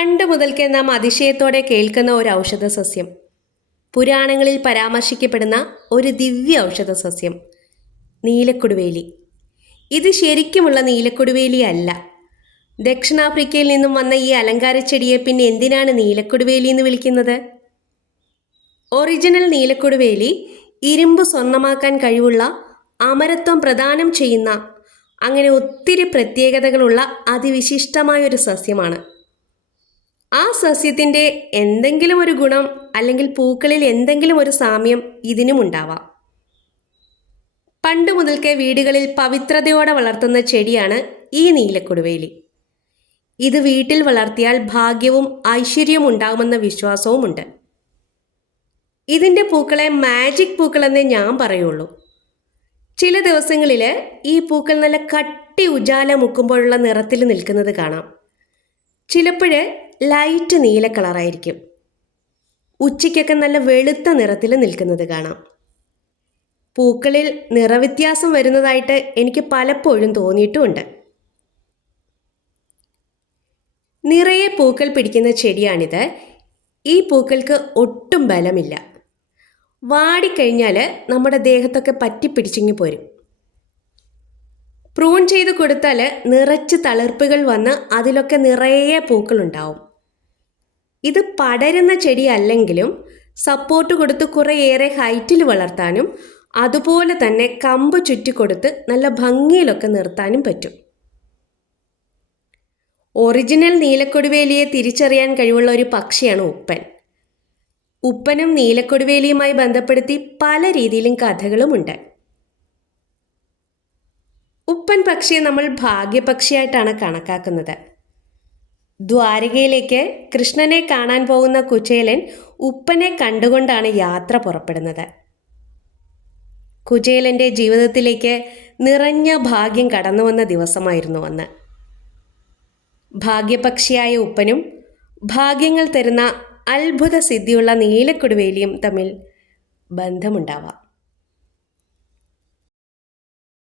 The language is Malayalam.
പണ്ട് മുതൽക്കേ നാം അതിശയത്തോടെ കേൾക്കുന്ന ഒരു ഔഷധ സസ്യം, പുരാണങ്ങളിൽ പരാമർശിക്കപ്പെടുന്ന ഒരു ദിവ്യ ഔഷധ സസ്യം, നീലക്കൊടുവേലി. ഇത് ശരിക്കുമുള്ള നീലക്കൊടുവേലി അല്ല. ദക്ഷിണാഫ്രിക്കയിൽ നിന്നും വന്ന ഈ അലങ്കാരച്ചെടിയെ പിന്നെ എന്തിനാണ് നീലക്കൊടുവേലി എന്ന് വിളിക്കുന്നത്? ഒറിജിനൽ നീലക്കൊടുവേലി ഇരുമ്പ് സ്വർണ്ണമാക്കാൻ കഴിവുള്ള, അമരത്വം പ്രദാനം ചെയ്യുന്ന, അങ്ങനെ ഒത്തിരി പ്രത്യേകതകളുള്ള അതിവിശിഷ്ടമായൊരു സസ്യമാണ്. ആ സസ്യത്തിൻ്റെ എന്തെങ്കിലും ഒരു ഗുണം അല്ലെങ്കിൽ പൂക്കളിൽ എന്തെങ്കിലും ഒരു സാമ്യം ഇതിനുമുണ്ടാവാം. പണ്ട് മുതൽക്കേ വീടുകളിൽ പവിത്രതയോടെ വളർത്തുന്ന ചെടിയാണ് ഈ നീലക്കൊടുവേലി. ഇത് വീട്ടിൽ വളർത്തിയാൽ ഭാഗ്യവും ഐശ്വര്യവും ഉണ്ടാകുമെന്ന വിശ്വാസവുമുണ്ട്. ഇതിൻ്റെ പൂക്കളെ മാജിക് പൂക്കളെന്നേ ഞാൻ പറയുള്ളൂ. ചില ദിവസങ്ങളിൽ ഈ പൂക്കൾ നല്ല കട്ടി ഉജാല മുക്കുമ്പോഴുള്ള നിറത്തിൽ നിൽക്കുന്നത് കാണാം. ചിലപ്പോൾ ലൈറ്റ് നീല കളറായിരിക്കും. ഉച്ചയ്ക്കൊക്കെ നല്ല വെളുത്ത നിറത്തിൽ നിൽക്കുന്നത് കാണാം. പൂക്കളിൽ നിറവ്യത്യാസം വരുന്നതായിട്ട് എനിക്ക് പലപ്പോഴും തോന്നിയിട്ടുമുണ്ട്. നിറയെ പൂക്കൾ പിടിക്കുന്ന ചെടിയാണിത്. ഈ പൂക്കൾക്ക് ഒട്ടും ബലമില്ല. വാടിക്കഴിഞ്ഞാൽ നമ്മുടെ ദേഹത്തൊക്കെ പറ്റിപ്പിടിച്ചിങ്ങി പോരും. പ്രൂൺ ചെയ്ത് കൊടുത്താൽ നിറച്ച് തളിർപ്പുകൾ വന്ന് അതിലൊക്കെ നിറയെ പൂക്കളുണ്ടാവും. ഇത് പടരുന്ന ചെടി അല്ലെങ്കിലും സപ്പോർട്ട് കൊടുത്ത് കുറേയേറെ ഹൈറ്റിൽ വളർത്താനും അതുപോലെ തന്നെ കമ്പ് ചുറ്റിക്കൊടുത്ത് നല്ല ഭംഗിയിലൊക്കെ നിർത്താനും പറ്റും. ഒറിജിനൽ നീലക്കൊടുവേലിയെ തിരിച്ചറിയാൻ കഴിവുള്ള ഒരു പക്ഷിയാണ് ഉപ്പൻ. ഉപ്പനും നീലക്കൊടുവേലിയുമായി ബന്ധപ്പെടുത്തി പല രീതിയിലും കഥകളുമുണ്ട്. ഉപ്പൻ പക്ഷിയെ നമ്മൾ ഭാഗ്യപക്ഷിയായിട്ടാണ് കണക്കാക്കുന്നത്. ദ്വാരകയിലേക്ക് കൃഷ്ണനെ കാണാൻ പോകുന്ന കുചേലൻ ഉപ്പനെ കണ്ടുകൊണ്ടാണ് യാത്ര പുറപ്പെടുന്നത്. കുചേലൻ്റെ ജീവിതത്തിലേക്ക് നിറഞ്ഞ ഭാഗ്യം കടന്നു വന്ന ദിവസമായിരുന്നു അന്ന്. ഭാഗ്യപക്ഷിയായ ഉപ്പനും ഭാഗ്യങ്ങൾ തരുന്ന അത്ഭുത സിദ്ധിയുള്ള നീലക്കൊടുവേലിയും തമ്മിൽ ബന്ധമുണ്ടാവാം.